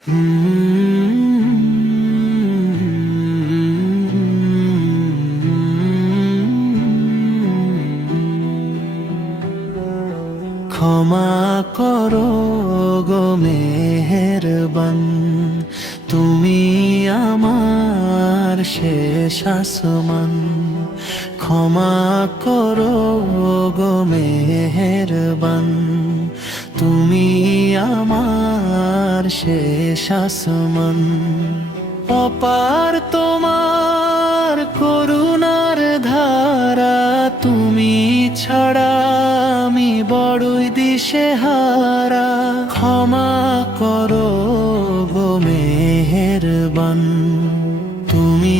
ক্ষমা করো গো মেহেরবান, তুমি আমার শেষ আসমান। ক্ষমা করো গো মেহেরবান, তুমি আমার শেষ আসমান। অপার তোমার করুণার ধারা, তুমি ছাড়া আমি বড়ই দিশেহারা। ক্ষমা করো গো মেহেরবান, তুমি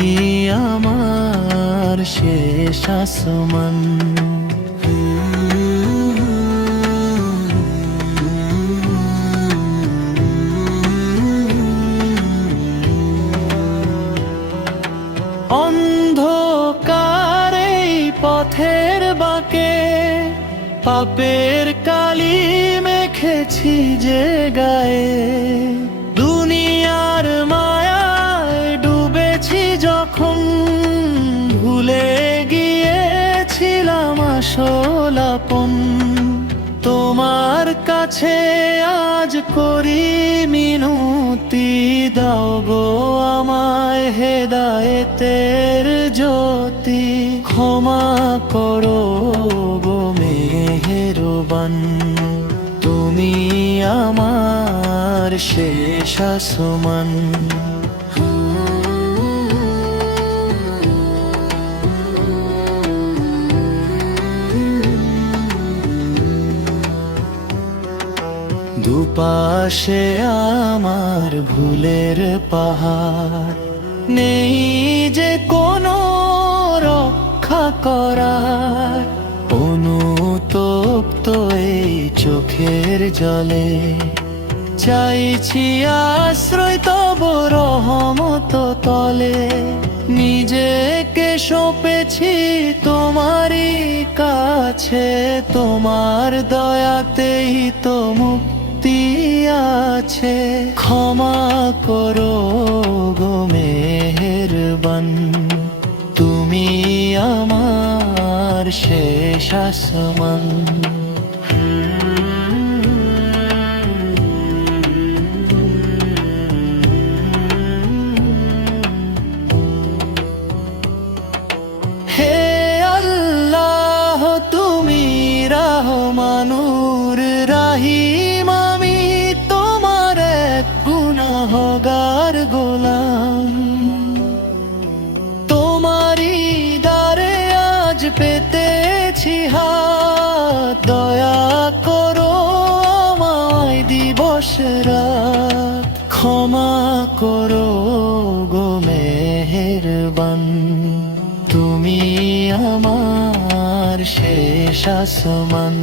আমার শেষ আসমান। অন্ধকারে পথের বাঁকে পাপের কালি মেখেছি যে গায়ে। দুনিয়ার মায়ায় ডুবেছি যখন, ভুলে গিয়েছিলাম আসল আপন। তোমার কাছে আজ করি মিনতি, দাও গো আমায় হেদায়েতের জ্যোতি। ক্ষমা করো গো মেহেরবান, তুমি আমার শেষ আসমান। দুপাশে আমার ভুলের পাহাড়, নেই যে কোনো রক্ষা করার। অনুতপ্ত এই চোখের জলে চাইছি আশ্রয় তব রহমত তলে। নিজেকে সঁপেছি তোমারই কাছে, তোমার দয়াতেই তো মুক্তি আছে। ক্ষমা করো গো মেহেরবান, তুমি আমার শেষ আসমান। হে আল্লাহ, তুমি রহমানুর রাহিম, আমি তোমার এক গুনাহগার গোলাম। তোমারই দ্বারে আজ পেতেছি হাত, দয়া করো আমায় দিবস রাত। ক্ষমা করো গো মেহেরবান, তুমি আমার শেষ আসমান।